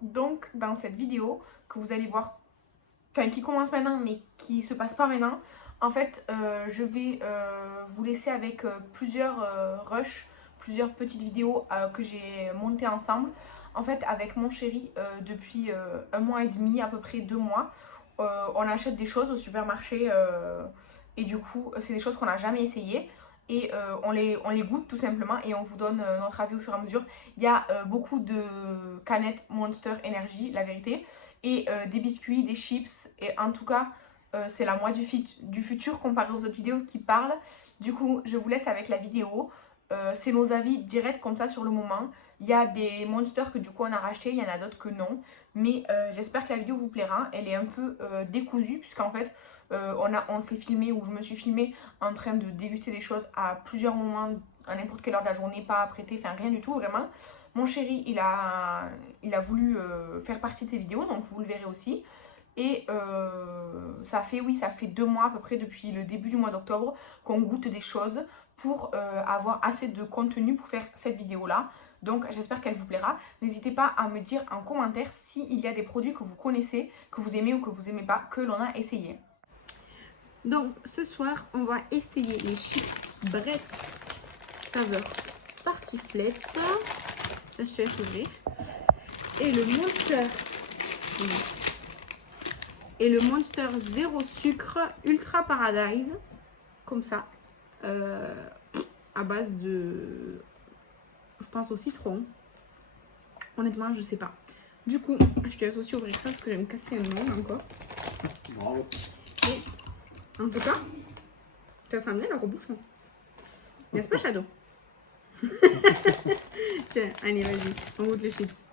Donc dans cette vidéo que vous allez voir, enfin qui commence maintenant mais qui se passe pas maintenant, en fait je vais vous laisser avec plusieurs rushs, plusieurs petites vidéos que j'ai montées ensemble. En fait avec mon chéri depuis 1 mois et demi, à peu près 2 mois, on achète des choses au supermarché et du coup c'est des choses qu'on n'a jamais essayées. Et on les goûte tout simplement et on vous donne notre avis au fur et à mesure. Il y a beaucoup de canettes Monster Energy, la vérité, et des biscuits, des chips. Et en tout cas, c'est la moi du futur comparé aux autres vidéos qui parlent. Du coup, je vous laisse avec la vidéo. C'est nos avis directs comme ça sur le moment. Il y a des Monsters que du coup on a racheté, il y en a d'autres que non. Mais j'espère que la vidéo vous plaira. Elle est un peu décousue puisqu'en fait on s'est filmé, ou je me suis filmée en train de déguster des choses à plusieurs moments, à n'importe quelle heure de la journée, pas apprêté, enfin rien du tout vraiment. Mon chéri il a voulu faire partie de ces vidéos, donc vous le verrez aussi. Et ça fait 2 mois à peu près, depuis le début du mois d'octobre, qu'on goûte des choses pour avoir assez de contenu pour faire cette vidéo là. Donc j'espère qu'elle vous plaira. N'hésitez pas à me dire en commentaire s'il y a des produits que vous connaissez, que vous aimez ou que vous aimez pas, que l'on a essayé. Donc ce soir on va essayer les chips Bretz saveur tartiflette. Ça, je te laisse ouvrir. Et le Monster. Et le Monster zéro sucre Ultra Paradise. Comme ça. À base de... je pense au citron. Honnêtement, je sais pas. Du coup, je te laisse aussi ouvrir ça parce que je vais me casser un nom encore. Bravo. Et en tout cas, ça sent bien la rebouche. N'est-ce pas, Shadow? Tiens, allez, vas-y, on goûte les chips.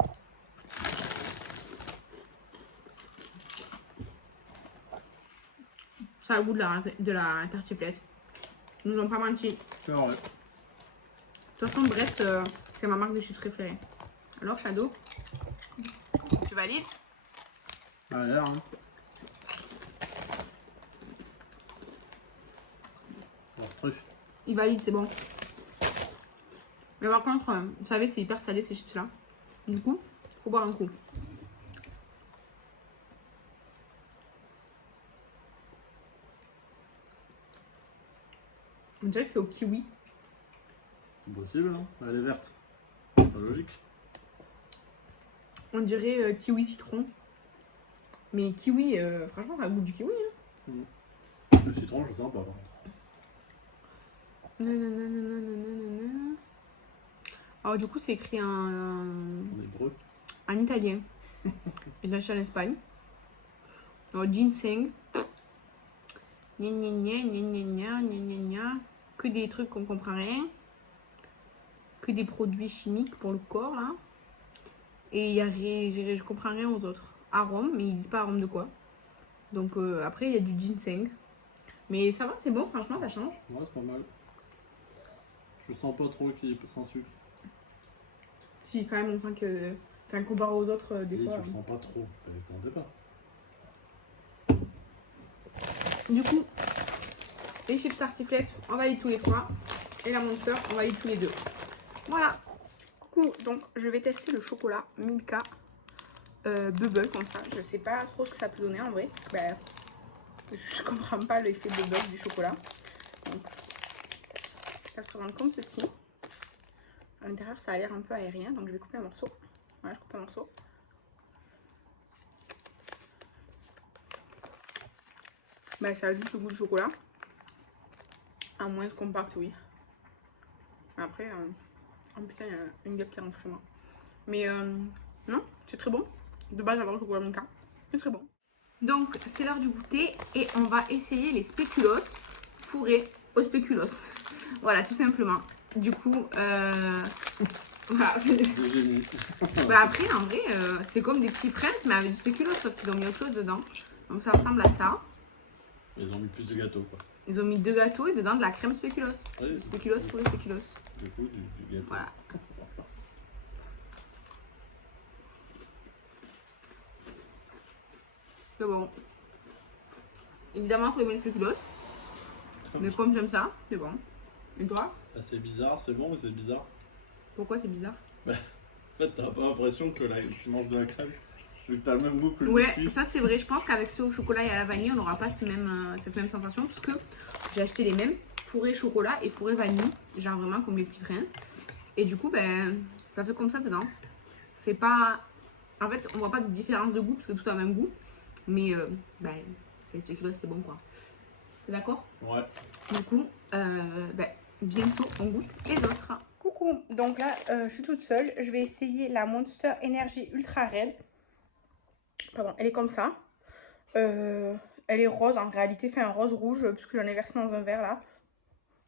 Ça a le goût de la tartiflette. Ils nous ont pas menti. C'est vrai. De toute façon, Brest, c'est ma marque de chips préférée. Alors, Shadow, tu valides? Ça a l'air, hein. Alors, truffe. Il valide, c'est bon. Mais par contre, vous savez, c'est hyper salé ces chips là. Du coup, faut boire un coup. On dirait que c'est au kiwi. C'est possible, hein. Elle est verte. C'est pas logique. On dirait kiwi citron. Mais kiwi, franchement, ça a le goût du kiwi. Hein. Le citron, je sens pas, par contre. Nanana. Alors, du coup, c'est écrit En hébreu. en italien. Et là, je suis en Espagne. Alors, ginseng. Gna gna gna gna gna gna gna gna. Que des trucs qu'on comprend rien. Que des produits chimiques pour le corps, là. Et je comprends rien aux autres. Arôme, mais ils disent pas arôme de quoi. Donc, après, il y a du ginseng. Mais ça va, c'est bon, franchement, ça change. Ouais, c'est pas mal. Je sens pas trop qu'il est sans sucre. Si, quand même, on sent que. Enfin, comparé aux autres, des Et fois. tu le sens pas trop. T'en pas. Du coup, les chips tartiflette, on valide tous les trois. Et la Monster, on valide tous les deux. Voilà. Coucou, donc je vais tester le chocolat Milka Bubble comme ça. Je sais pas trop ce que ça peut donner en vrai. Ben, je comprends pas l'effet bubble du chocolat. Donc, ça se présente comme ceci. À l'intérieur, ça a l'air un peu aérien, donc je vais couper un morceau. Voilà, je coupe un morceau. Ben, ça a juste le goût du chocolat. À moins compact, oui. Après, oh putain, il y a une guêpe qui rentre chez moi. Mais non, c'est très bon. De base, j'adore le chocolat Milka. C'est très bon. Donc, c'est l'heure du goûter et on va essayer les spéculoos fourrés au spéculoos. Voilà, tout simplement. Du coup, voilà. Bah après, en vrai, c'est comme des petits princes, mais avec du spéculoos, sauf qu'ils ont mis autre chose dedans. Donc, ça ressemble à ça. Ils ont mis plus de gâteaux, quoi. Ils ont mis 2 gâteaux et dedans de la crème spéculoos. Oui, Spéculoos pour les spéculoos. Du coup, du gâteau. Voilà. C'est bon. Évidemment, il faut aimer les spéculoos. Mais comme j'aime ça, c'est bon. Et toi? Ah, c'est bizarre, c'est bon ou c'est bizarre? Pourquoi c'est bizarre? fait, t'as pas l'impression que là, tu manges de la crème, vu que t'as le même goût que le Ouais, biscuit. ça c'est vrai. Je pense qu'avec ceux au chocolat et à la vanille, on n'aura pas cette même sensation. Parce que j'ai acheté les mêmes, fourré chocolat et fourré vanille. Genre vraiment comme les petits princes. Et du coup, ben, ça fait comme ça dedans. C'est pas... En fait, on voit pas de différence de goût parce que tout a le même goût. Mais ben, ça explique que c'est bon quoi. T'es d'accord? Ouais. Du coup, ben, bientôt on goûte les autres. Coucou, donc là je suis toute seule. Je vais essayer la Monster Energy Ultra Red. Pardon, elle est comme ça. Elle est rose en réalité, fait un rose rouge puisque j'en ai versé dans un verre là.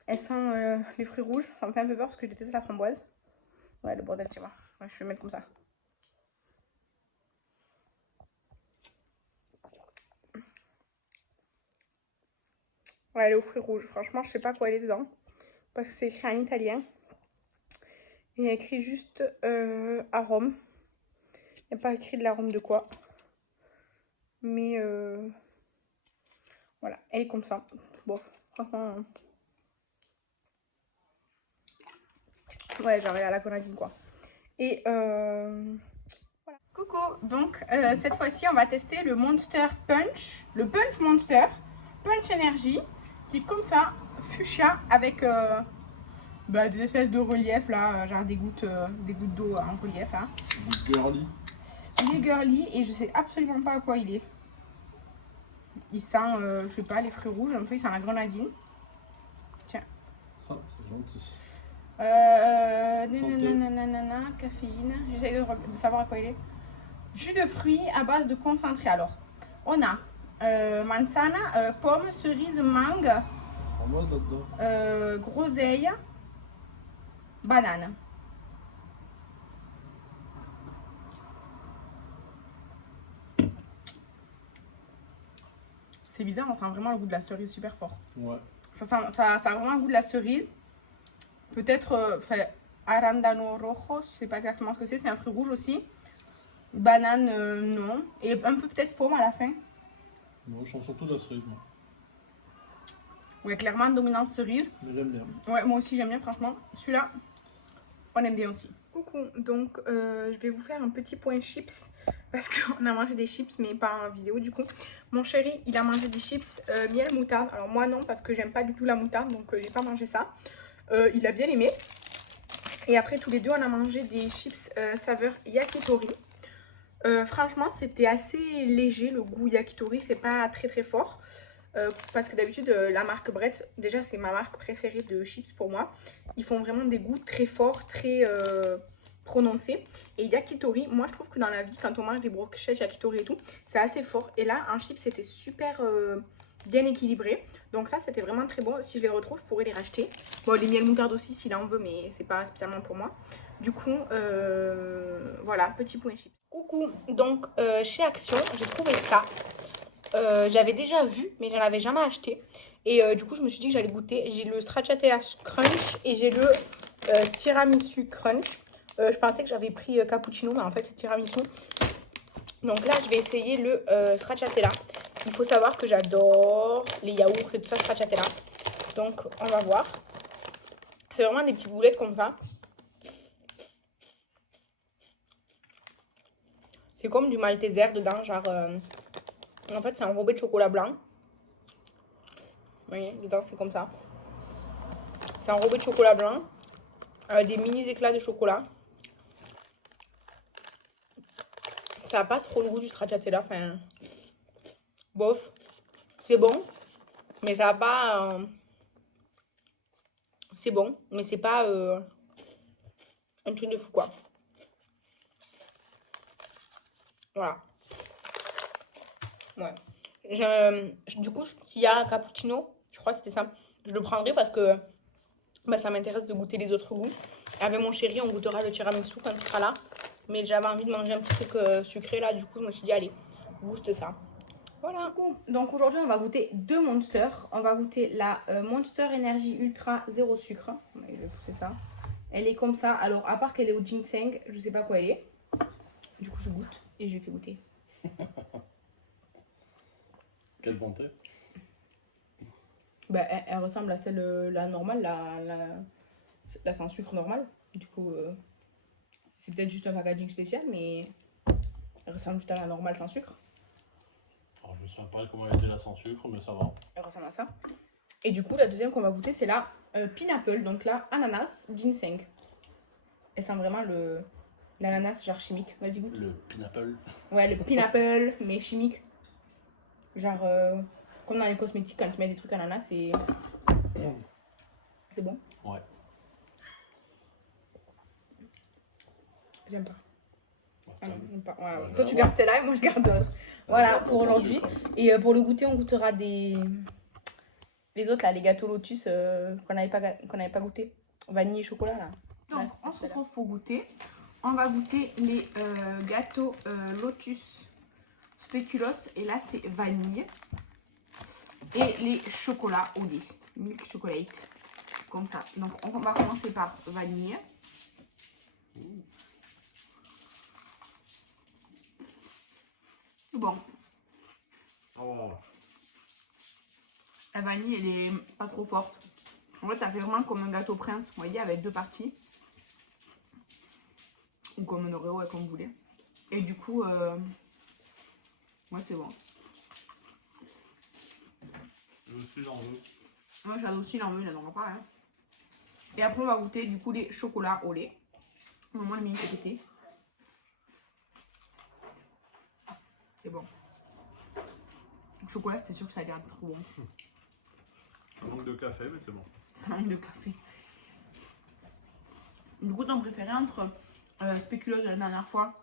Elle sent les fruits rouges. Ça me fait un peu peur parce que je déteste la framboise. Ouais, le bordel, tu vois. Ouais, je vais mettre comme ça. Ouais, elle est aux fruits rouges. Franchement, je sais pas quoi elle est dedans. Parce que c'est écrit en italien. Il y a écrit juste arôme. Il n'y a pas écrit de l'arôme de quoi. Mais voilà, elle est comme ça. Bon, franchement. Ouais, genre elle a la grenadine quoi. Et voilà. Coucou, donc cette fois-ci on va tester le Monster Punch. Le Punch Monster. Punch Energy. Qui est comme ça, fuchsia, avec bah, des espèces de relief là. Genre des gouttes d'eau en relief là. Girly. Il est girly et je sais absolument pas à quoi il est. Il sent, je sais pas, les fruits rouges un peu, il sent la grenadine. Tiens. Ah, c'est gentil. Nanana, caféine. J'essaie de savoir à quoi il est. Jus de fruits à base de concentré. Alors, on a manzana, pomme, cerise, mangue, En mode là-dedans. groseille, banane. C'est bizarre, on sent vraiment le goût de la cerise super fort. Ouais. Ça a vraiment le goût de la cerise. Peut-être arandano rojo, je sais pas exactement ce que c'est un fruit rouge aussi. Banane, non. Et un peu peut-être pomme à la fin. Moi, je sens surtout de la cerise, moi. Ouais, clairement, dominante cerise. Mais j'aime bien. Ouais, moi aussi j'aime bien, franchement. Celui-là, on aime bien aussi. Coucou, donc je vais vous faire un petit point chips. Parce qu'on a mangé des chips, mais pas en vidéo du coup. Mon chéri, il a mangé des chips miel moutarde. Alors moi non, parce que j'aime pas du tout la moutarde, donc j'ai pas mangé ça. Il a bien aimé. Et après, tous les deux, on a mangé des chips saveur yakitori. Franchement, c'était assez léger le goût yakitori, c'est pas très très fort. Parce que d'habitude, la marque Bretz, déjà c'est ma marque préférée de chips pour moi. Ils font vraiment des goûts très forts, très prononcés. Et yakitori, moi je trouve que dans la vie, quand on mange des brochettes yakitori et tout, c'est assez fort. Et là, en chips, c'était super bien équilibré. Donc ça, c'était vraiment très bon. Si je les retrouve, je pourrais les racheter. Bon, les miel moutarde aussi, s'il en veut, mais c'est pas spécialement pour moi. Du coup, voilà, petit point chips. Coucou, donc chez Action, j'ai trouvé ça. J'avais déjà vu, mais je n'en avais jamais acheté. Et du coup, je me suis dit que j'allais goûter. J'ai le stracciatella crunch et j'ai le tiramisu crunch. Je pensais que j'avais pris cappuccino, mais en fait, c'est tiramisu. Donc là, je vais essayer le stracciatella. Il faut savoir que j'adore les yaourts et tout ça, stracciatella. Donc, on va voir. C'est vraiment des petites boulettes comme ça. C'est comme du malteser dedans, genre... en fait, c'est enrobé de chocolat blanc. Vous voyez, dedans, c'est comme ça. C'est enrobé de chocolat blanc. Avec des mini éclats de chocolat. Ça n'a pas trop le goût du stracciatella. Enfin, bof. C'est bon. Mais ça n'a pas... c'est bon. Mais c'est pas un truc de fou, quoi. Voilà. Ouais. Du coup, s'il y a un cappuccino, je crois que c'était ça, je le prendrai parce que bah, ça m'intéresse de goûter les autres goûts. Avec mon chéri, on goûtera le tiramisu quand il sera là. Mais j'avais envie de manger un petit truc sucré là, du coup, je me suis dit, allez, goûte ça. Voilà. Donc aujourd'hui, on va goûter deux Monsters. On va goûter la Monster Energy Ultra 0 sucre. Je vais pousser ça. Elle est comme ça. Alors, à part qu'elle est au ginseng, je sais pas quoi elle est. Du coup, je goûte et je fais goûter. Quelle bonté. Bah, elle ressemble à celle, la normale, la sans sucre normale. Du coup, C'est peut-être juste un packaging spécial, mais elle ressemble juste à la normale sans sucre. Alors, je ne sais pas comment elle était là sans sucre, mais ça va. Elle ressemble à ça. Et du coup, la deuxième qu'on va goûter, c'est la pineapple. Donc là, ananas, ginseng. Elle sent vraiment l'ananas genre chimique. Vas-y, goûte. Le pineapple. Ouais, le pineapple, mais chimique. Genre, comme dans les cosmétiques, quand tu mets des trucs ananas, c'est bon. Ouais. J'aime pas. Ah non, j'aime pas. Voilà. Voilà. Toi, tu gardes celle-là et moi, je garde d'autres. Voilà, Sans pour aujourd'hui. sucre. Et pour le goûter, on goûtera les autres, là, les gâteaux Lotus qu'on n'avait pas goûté. Vanille et chocolat, là. Donc, on se retrouve pour goûter. On va goûter les gâteaux Lotus spéculoos. Et là, c'est vanille. Et les chocolats au lait. Milk chocolate. Comme ça. Donc, on va commencer par vanille. Bon. Oh. La vanille, elle est pas trop forte. En fait, ça fait vraiment comme un gâteau prince, vous voyez, avec 2 parties. Ou comme un Oreo, comme vous voulez. Et du coup, ouais, c'est bon. Je aussi j'en veux. Moi, j'ai aussi l'envie, il n'en aura pas. Hein. Et après, on va goûter du coup les chocolats au lait. Au moment le mini pété. C'est bon. Le chocolat, c'était sûr que ça allait être trop bon. Ça manque de café, mais c'est bon. Ça manque de café. Du coup, ton préféré entre spéculoos de la dernière fois,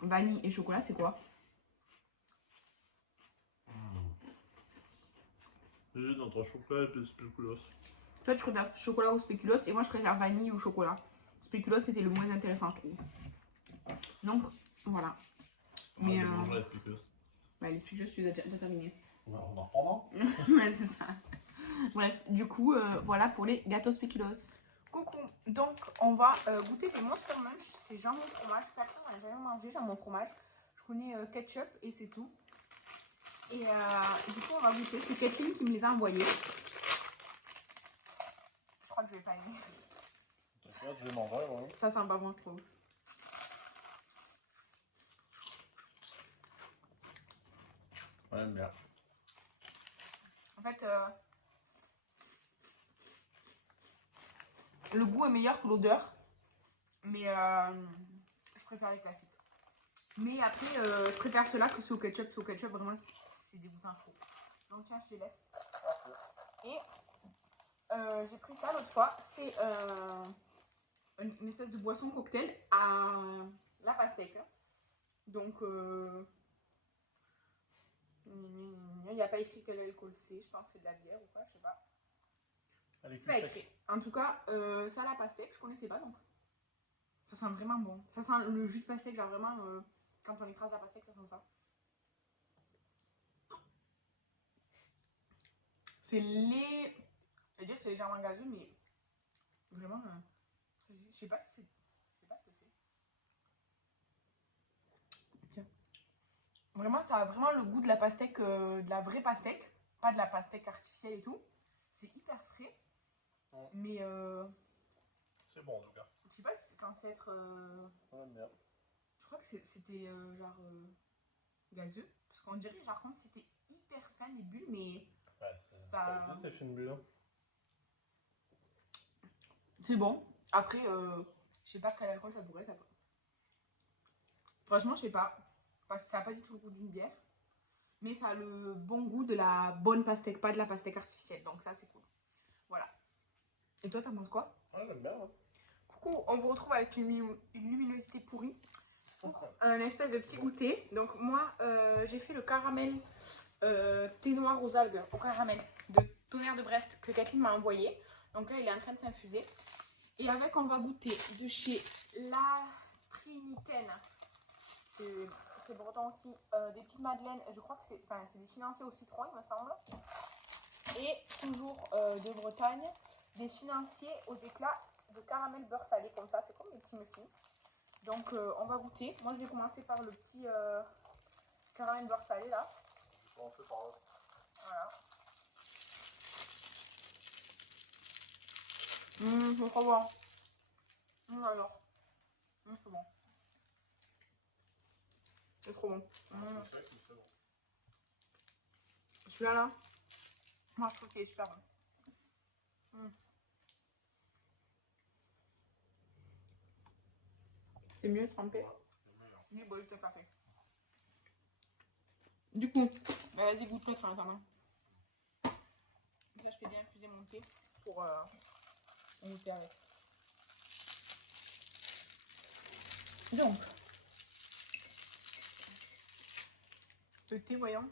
vanille et chocolat, c'est quoi? J'hésite entre chocolat et spéculoos. Toi, tu préfères chocolat ou spéculoos et moi, je préfère vanille ou chocolat. Spéculoos, c'était le moins intéressant, je trouve. Donc, voilà. Mais je mangerai les spéculoos. Bah, les spéculoos, tu les as déjà terminés. On en reprendra. Ouais, c'est ça. Bref, du coup, voilà pour les gâteaux spéculoos. Coucou, donc on va goûter des Monster Munch. C'est jambon fromage. Personne n'a jamais mangé jambon fromage. Je connais ketchup et c'est tout. Et du coup, on va goûter. C'est Kathleen qui me les a envoyés. Je crois que je vais pas aimer. Je vais manger, ouais. Ça sent pas bon, je trouve. Ouais, j'aime bien. En fait, le goût est meilleur que l'odeur. Mais je préfère les classiques. Mais après, je préfère ceux-là que ceux au ketchup. Ceux au ketchup, vraiment, c'est dégoûtant trop. Donc tiens, je te laisse. Et j'ai pris ça l'autre fois. C'est une espèce de boisson cocktail à la pastèque. Donc, il n'y a pas écrit quel alcool c'est. Je pense que c'est de la bière ou quoi, je sais pas. C'est pas écrit. En tout cas, ça à la pastèque, je connaissais pas donc. Ça sent vraiment bon. Ça sent le jus de pastèque, genre vraiment, quand on écrase la pastèque, ça sent ça. C'est lait. Je veux dire, c'est légèrement gazeux, mais vraiment, je sais pas si c'est. Je sais pas ce que c'est. Tiens. Vraiment, ça a vraiment le goût de la pastèque, de la vraie pastèque, pas de la pastèque artificielle et tout. C'est hyper frais, mais C'est bon en tout cas. je sais pas si c'est censé être. Ouais, bien. Je crois que c'était genre gazeux, parce qu'on dirait genre comme si c'était hyper fin les bulles, mais Ouais, ça. c'est fait une bulle. C'est bon. Après, je sais pas quel alcool ça pourrait, ça. Franchement, je sais pas. Parce que ça n'a pas du tout le goût d'une bière. Mais ça a le bon goût de la bonne pastèque, pas de la pastèque artificielle. Donc ça, c'est cool. Voilà. Et toi, t'en penses quoi? Ouais, j'aime bien. Hein. Coucou, on vous retrouve avec une luminosité pourrie. Un espèce de petit goûter. Donc moi, j'ai fait le caramel thé noir aux algues au caramel de Tonnerre de Brest que Kathleen m'a envoyé. Donc là, il est en train de s'infuser. Et avec, on va goûter de chez La Trinitaine. C'est breton aussi. Des petites madeleines. Je crois que c'est des financiers au citron, il me semble. Et toujours de Bretagne, des financiers aux éclats de caramel beurre salé comme ça. C'est comme des petits muffins. Donc on va goûter. Moi, je vais commencer par le petit caramel beurre salé là. Je vais commencer par là. Voilà. C'est trop bon. Alors. C'est bon. C'est trop bon. C'est vrai que c'est très bon. Celui-là, là, moi je trouve qu'il est super bon. C'est mieux trempé. Lui, bon, juste le café. Du coup, bah, vas-y, goûte-le en attendant. Là, je fais bien infuser mon thé pour goûter avec. Donc, le thé, voyons.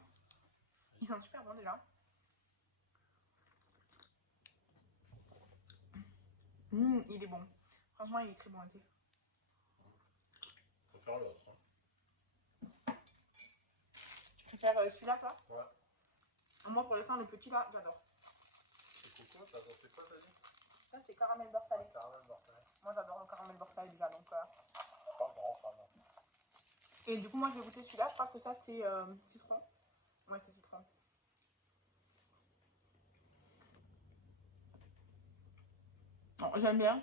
Il sent super bon déjà. Il est bon. Franchement, il est très bon le thé. Je préfère l'autre. Tu préfères celui-là, toi? Ouais. Moi, pour l'instant, le petit là, j'adore. C'est coco, ça, c'est quoi, t'as dit? Ça, c'est caramel beurre salé. Caramel beurre salé. Moi, j'adore le caramel beurre salé déjà. Donc, Pas grand, ça, non. Et du coup, moi, je vais goûter celui-là. Je crois que ça, c'est citron. Ouais, c'est citron. Bon, j'aime bien.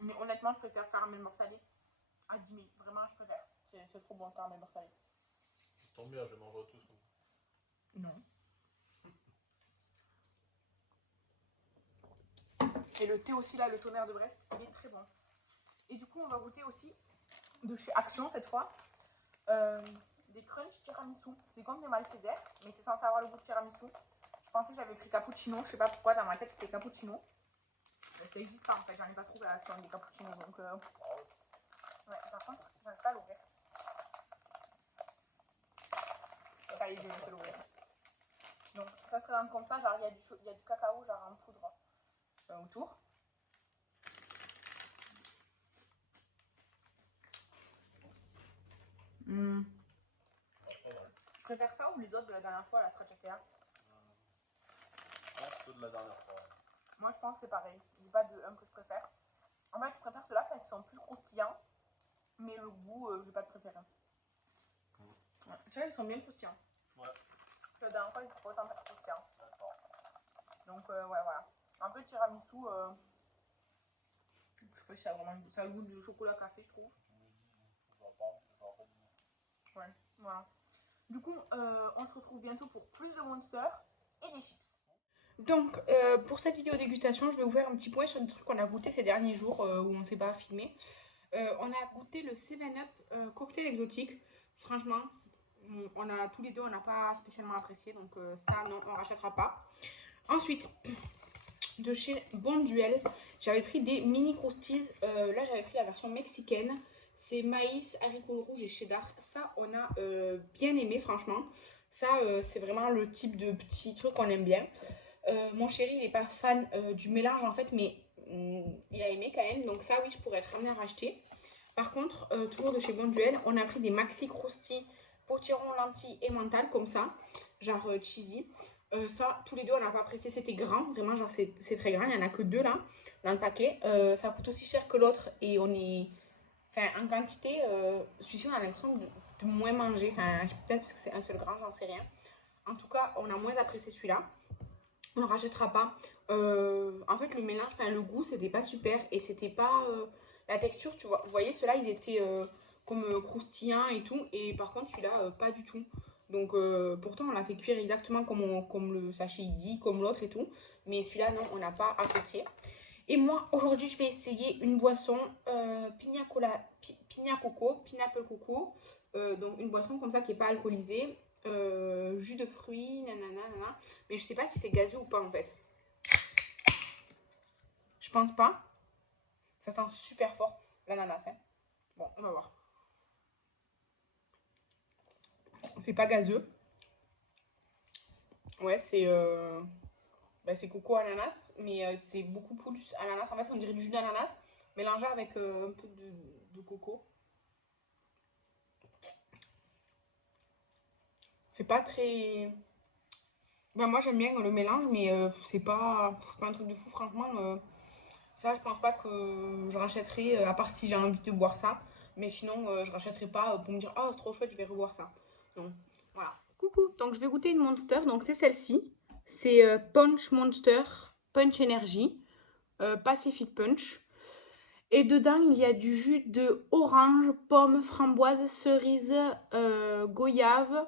Mais honnêtement, je préfère caramel beurre salé à 10 000. Vraiment, je préfère. C'est trop bon le caramel beurre salé. Tant mieux, je vais manger tous comme ça. Non. Et le thé aussi, là, le tonnerre de Brest, il est très bon. Et du coup, on va goûter aussi, de chez Action cette fois, des crunch tiramisu. C'est comme des Maltesers, mais c'est censé avoir le goût de tiramisu. Je pensais que j'avais pris cappuccino, je sais pas pourquoi, dans ma tête c'était cappuccino. Mais ça n'existe pas en fait, j'en ai pas trouvé à Action des cappuccinos. Donc, ouais, par contre, j'arrive pas à l'ouvrir. Ça y est, je vais l'ouvrir. Donc, ça se présente comme ça, genre il y a du cacao, genre en poudre autour. Je préfère ça ou les autres de la dernière fois, la stracciatella? Je pense ceux de la dernière fois. Moi, je pense que c'est pareil. Il n'y a pas de un que je préfère. En fait, je préfère ceux-là parce qu'ils sont plus croustillants. Mais le goût, je n'ai pas de préféré. Ouais. Tu vois, ils sont bien croustillants. Ouais. La dernière fois, ils étaient pas autant croustillants. D'accord. Donc, ouais, voilà. Un peu de tiramisu. Je sais pas si ça a vraiment ça a le goût du chocolat café, je trouve. Ouais, voilà. Du coup, on se retrouve bientôt pour plus de Monster et des chips. Donc, pour cette vidéo dégustation, je vais vous faire un petit point sur des trucs qu'on a goûté ces derniers jours où on ne s'est pas filmé. On a goûté le 7-Up cocktail exotique. Franchement, on a tous les deux, on n'a pas spécialement apprécié. Donc, ça, non, on ne rachètera pas. Ensuite, de chez Bonduelle, j'avais pris des mini croustilles. Là, j'avais pris la version mexicaine. C'est maïs, haricots rouges et cheddar. Ça, on a bien aimé, franchement. Ça, c'est vraiment le type de petit truc qu'on aime bien. Mon chéri, il n'est pas fan du mélange, en fait, mais il a aimé quand même. Donc ça, oui, je pourrais être amenée à racheter. Par contre, toujours de chez Bonduelle, on a pris des maxi croustilles, potiron, lentilles et mental, comme ça. Genre cheesy. Ça, tous les deux, on n'a pas apprécié. C'était grand, vraiment, genre, c'est très grand. Il n'y en a que deux, là, dans le paquet. Ça coûte aussi cher que l'autre. Et on est... Enfin, en quantité, celui-ci, on a l'impression de moins manger. Enfin, peut-être parce que c'est un seul grain, j'en sais rien. En tout cas, on a moins apprécié celui-là. On ne rachètera pas. En fait, le mélange, enfin, le goût, c'était pas super. Et c'était pas... la texture, tu vois. Vous voyez, ceux-là, ils étaient comme croustillants et tout. Et par contre, celui-là, pas du tout. Donc, pourtant, on l'a fait cuire exactement comme le sachet il dit, comme l'autre et tout. Mais celui-là, non, on n'a pas apprécié. Et moi, aujourd'hui, je vais essayer une boisson pineapple coco. Donc, une boisson comme ça qui n'est pas alcoolisée. Jus de fruits, nanana, nanana. Mais je sais pas si c'est gazeux ou pas en fait. Je pense pas. Ça sent super fort l'ananas. Hein. Bon, on va voir. C'est pas gazeux. Ouais, c'est coco ananas, mais c'est beaucoup plus ananas. En fait, on dirait du jus d'ananas mélangé avec un peu de coco. C'est pas très... Ben, moi, j'aime bien le mélange, mais c'est pas un truc de fou, franchement. Ça, je pense pas que je rachèterai, à part si j'ai envie de boire ça. Mais sinon, je rachèterai pas pour me dire, oh, c'est trop chouette, je vais reboire ça. Donc, voilà. Coucou, donc je vais goûter une Monster. Donc, c'est celle-ci. C'est Punch Monster, Punch Energy, Pacific Punch. Et dedans, il y a du jus de orange, pomme, framboise, cerise, goyave,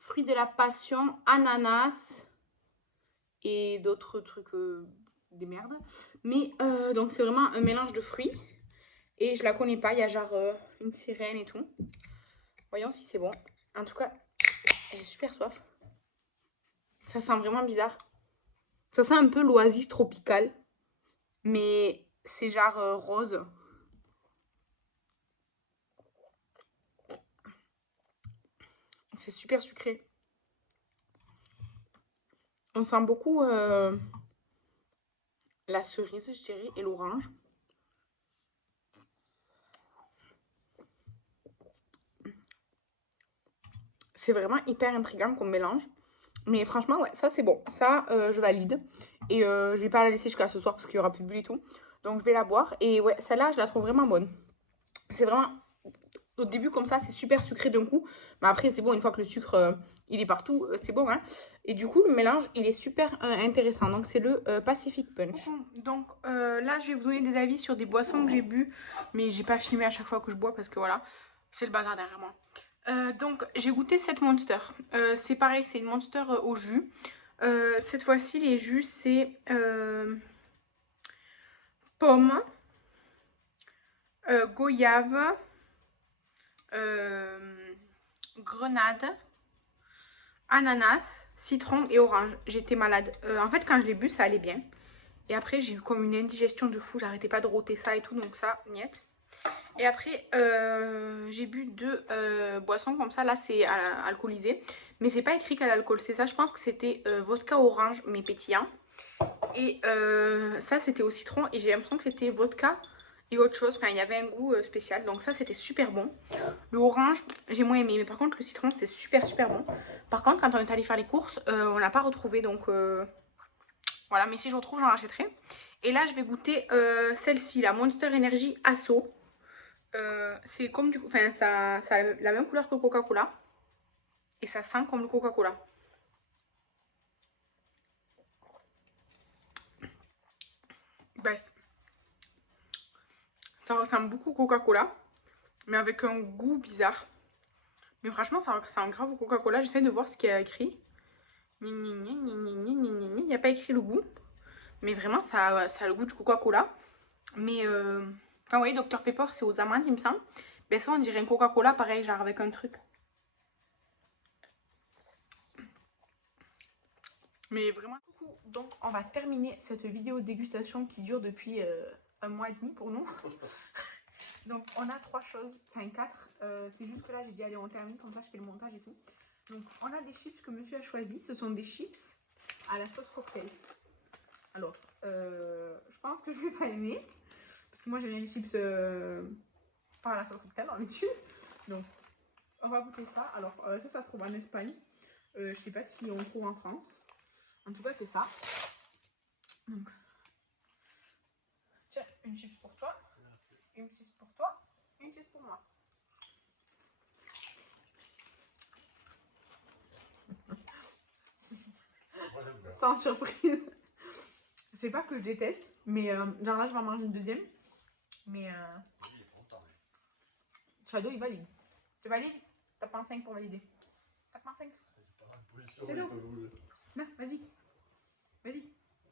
fruits de la passion, ananas et d'autres trucs des merdes. Mais donc c'est vraiment un mélange de fruits. Et je la connais pas, il y a genre une sirène et tout. Voyons si c'est bon. En tout cas, j'ai super soif. Ça sent vraiment bizarre. Ça sent un peu l'oasis tropicale. Mais c'est genre rose. C'est super sucré. On sent beaucoup la cerise, je dirais, et l'orange. C'est vraiment hyper intriguant comme mélange. Mais franchement, ouais, ça c'est bon. Ça, je valide. Et je vais pas la laisser jusqu'à ce soir parce qu'il y aura plus de bulle et tout. Donc je vais la boire. Et ouais, celle-là, je la trouve vraiment bonne. C'est vraiment... Au début, comme ça, c'est super sucré d'un coup. Mais après, c'est bon, une fois que le sucre, il est partout, c'est bon, hein. Et du coup, le mélange, il est super intéressant. Donc, c'est le Pacific Punch. Donc, là, je vais vous donner des avis sur des boissons que j'ai bu. Mais j'ai pas filmé à chaque fois que je bois parce que voilà, c'est le bazar derrière moi. Donc, j'ai goûté cette Monster. C'est pareil, c'est une Monster au jus. Cette fois-ci, les jus, c'est pomme, goyave, grenade, ananas, citron et orange. J'étais malade. En fait, quand je l'ai bu, ça allait bien. Et après, j'ai eu comme une indigestion de fou. J'arrêtais pas de rôter ça et tout, donc ça, niet. Et après, j'ai bu deux boissons comme ça. Là, c'est alcoolisé. Mais c'est pas écrit qu'à l'alcool. C'est ça, je pense que c'était vodka orange, mais pétillant. Et ça, c'était au citron. Et j'ai l'impression que c'était vodka et autre chose. Enfin, il y avait un goût spécial. Donc ça, c'était super bon. Le orange, j'ai moins aimé. Mais par contre, le citron, c'est super, super bon. Par contre, quand on est allé faire les courses, on l'a pas retrouvé. Donc voilà. Mais si je retrouve, j'en rachèterai. Et là, je vais goûter celle-ci, la Monster Energy Asso. C'est comme du... Enfin, ça a la même couleur que le Coca-Cola. Et ça sent comme le Coca-Cola. Ben, ça ressemble beaucoup au Coca-Cola. Mais avec un goût bizarre. Mais franchement, ça sent grave au Coca-Cola. J'essaie de voir ce qu'il y a écrit. Il n'y a pas écrit le goût. Mais vraiment, ça a le goût du Coca-Cola. Mais... Enfin, vous voyez, Dr Pepper, c'est aux amandes, il me semble. Ben ça, on dirait un Coca-Cola, pareil, genre avec un truc. Mais vraiment, donc on va terminer cette vidéo de dégustation qui dure depuis un mois et demi pour nous. Donc on a trois choses, enfin quatre. C'est juste que là j'ai dit allez on termine, comme ça je fais le montage et tout. Donc on a des chips que monsieur a choisi. Ce sont des chips à la sauce cocktail. Alors, je pense que je vais pas aimer. Parce que moi j'aime bien les chips pas à la sauce cocktail d'habitude. Donc on va goûter ça. Alors ça se trouve en Espagne. Je sais pas si on trouve en France. En tout cas, c'est ça. Donc, tiens, une chips pour toi, une chips pour toi, une chips pour moi. Sans surprise. C'est pas que je déteste, mais genre là, je vais en manger une deuxième. Mais Shadow, il valide. Tu valides? T'as pas un 5 pour valider. T'as pas un 5? C'est tout. Non, vas-y. Vas-y.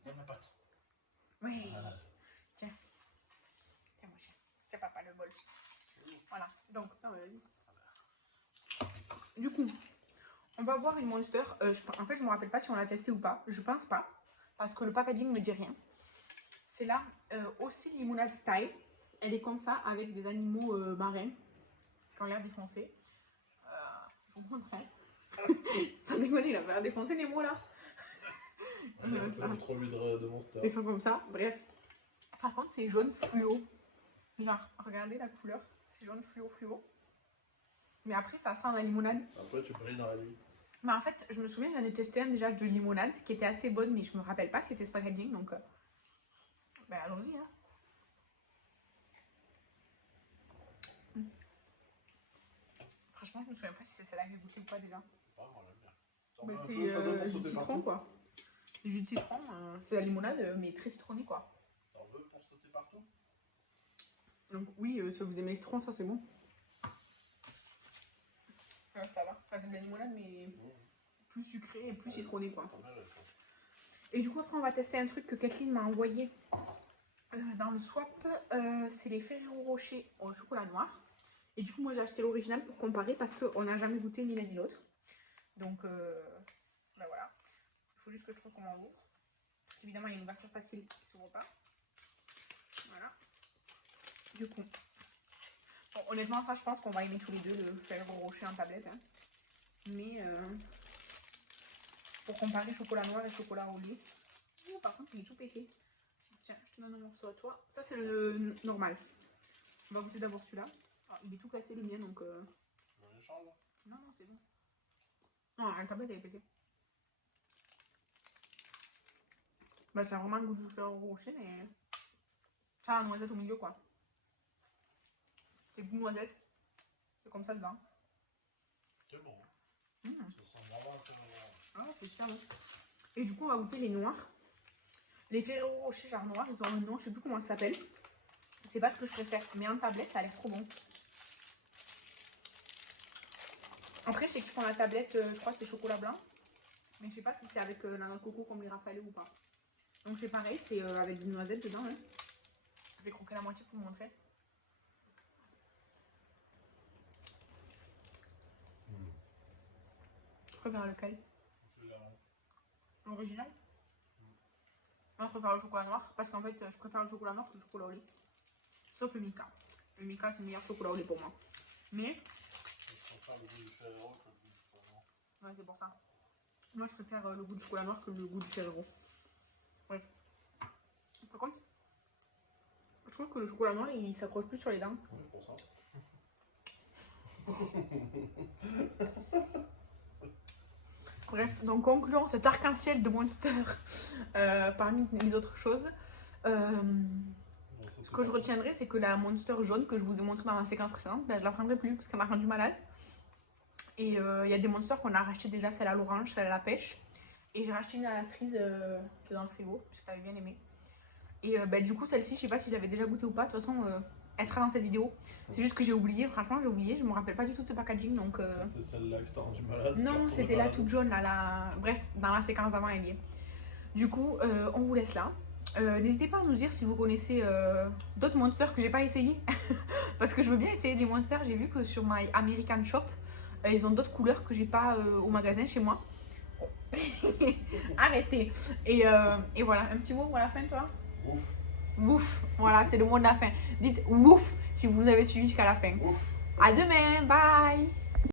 Donne la pâte. Oui. Tiens. Tiens, mon chien. Tiens, papa, le bol. Voilà. Donc, non, vas-y. Du coup, on va boire une Monster. En fait, je me rappelle pas si on l'a testé ou pas. Je pense pas. Parce que le packaging me dit rien. C'est là, aussi limonade style. Elle est comme ça, avec des animaux marins qui ont l'air défoncés. Je vous montrerai. Ça déconne, il a l'air défoncé les mots là. Trop lu de Monster. Ils sont comme ça, bref. Par contre, c'est jaune fluo. Genre, regardez la couleur. C'est jaune fluo. Mais après, ça sent la limonade. Après, tu brilles dans la nuit. Mais en fait, je me souviens, j'en ai testé un déjà de limonade qui était assez bonne, mais je me rappelle pas que c'était ce packaging, donc ben allons-y. Hein. Franchement, je me souviens pas si c'est celle-là que j'ai goûté ou pas déjà. Ah, on l'aime bien. Ben, c'est du citron quoi. Du jus de citron, c'est la limonade, mais très citronné quoi. T'en veux pour sauter partout? Donc oui, si vous aimez les citrons, ça c'est bon. Ouais, ça va. Enfin, c'est de la limonade, mais plus sucré et plus citronné, quoi. Et du coup, après, on va tester un truc que Kathleen m'a envoyé dans le swap. C'est les Ferrero Rocher au chocolat noir. Et du coup, moi, j'ai acheté l'original pour comparer parce qu'on n'a jamais goûté ni l'un ni l'autre. Donc, ben voilà. Il faut juste que je trouve comment on ouvre. Évidemment, il y a une ouverture facile qui ne s'ouvre pas. Voilà. Du coup, bon, honnêtement, ça, je pense qu'on va aimer tous les deux le Ferrero Rocher en tablette. Hein. Mais pour comparer chocolat noir et chocolat au lait. Oh, par contre, il est tout pété. Tiens, je te donne un morceau à toi. Ça, c'est le normal. On va goûter d'abord celui-là. Ah, il est tout cassé le mien, donc... Non, non, c'est bon. Non, la tablette, elle est pétée. Bah, ça a vraiment le goût du Ferrero Rocher, mais... Ça a la noisette au milieu, quoi. C'est goût noisette. C'est comme ça dedans. C'est bon. Mmh. Ça sent vraiment un peu... Ah, c'est super bon. Et du coup, on va goûter les noirs. Les Ferrero Rocher genre noirs, ils ont un nom, je sais plus comment ça s'appelle. C'est pas ce que je préfère, mais en tablette, ça a l'air trop bon. Après, je sais qu'ils font la tablette, je crois que c'est chocolat blanc. Mais je sais pas si c'est avec la noix de coco comme les rafalés ou pas. Donc c'est pareil, c'est avec du noisette dedans. Hein. Je vais croquer la moitié pour vous montrer. Je préfère lequel? L'original? Moi, je préfère le chocolat noir parce qu'en fait, je préfère le chocolat noir que le chocolat au lait. Sauf le Milka. Le Milka, c'est le meilleur chocolat au lait pour moi. Mais... Je préfère le goût du Ferrero que le goût du chocolat noir. Ouais, c'est pour ça. Moi, je préfère le goût du chocolat noir que le goût du Ferrero. Ouais. Par contre, je trouve que le chocolat noir, il s'accroche plus sur les dents. Oui, pour ça. Bref, donc concluons cet arc-en-ciel de Monster parmi les autres choses. Ce que je retiendrai, c'est que la Monster jaune que je vous ai montré dans la séquence précédente, ben, je la prendrai plus parce qu'elle m'a rendu malade. Et il y a des Monsters qu'on a racheté déjà, celle à l'orange, celle à la pêche. Et j'ai racheté une à la cerise qui est dans le frigo, parce que t'avais bien aimé. Et ben, du coup, celle-ci, je sais pas si j'avais déjà goûté ou pas. De toute façon, elle sera dans cette vidéo. C'est juste que j'ai oublié, franchement, j'ai oublié. Je me rappelle pas du tout de ce packaging. Donc, c'est celle-là qui t'a rendu malade. non, c'était la toute jaune, là, bref, dans la séquence d'avant, elle y est. Du coup, on vous laisse là. N'hésitez pas à nous dire si vous connaissez d'autres monsters que j'ai pas essayé. Parce que je veux bien essayer des monsters. J'ai vu que sur My American Shop, ils ont d'autres couleurs que j'ai pas au magasin chez moi. Arrêtez. Et voilà, un petit mot pour la fin, toi? Ouf. Ouf, voilà, c'est le mot de la fin. Dites ouf si vous nous avez suivi jusqu'à la fin. Ouf. À demain, bye.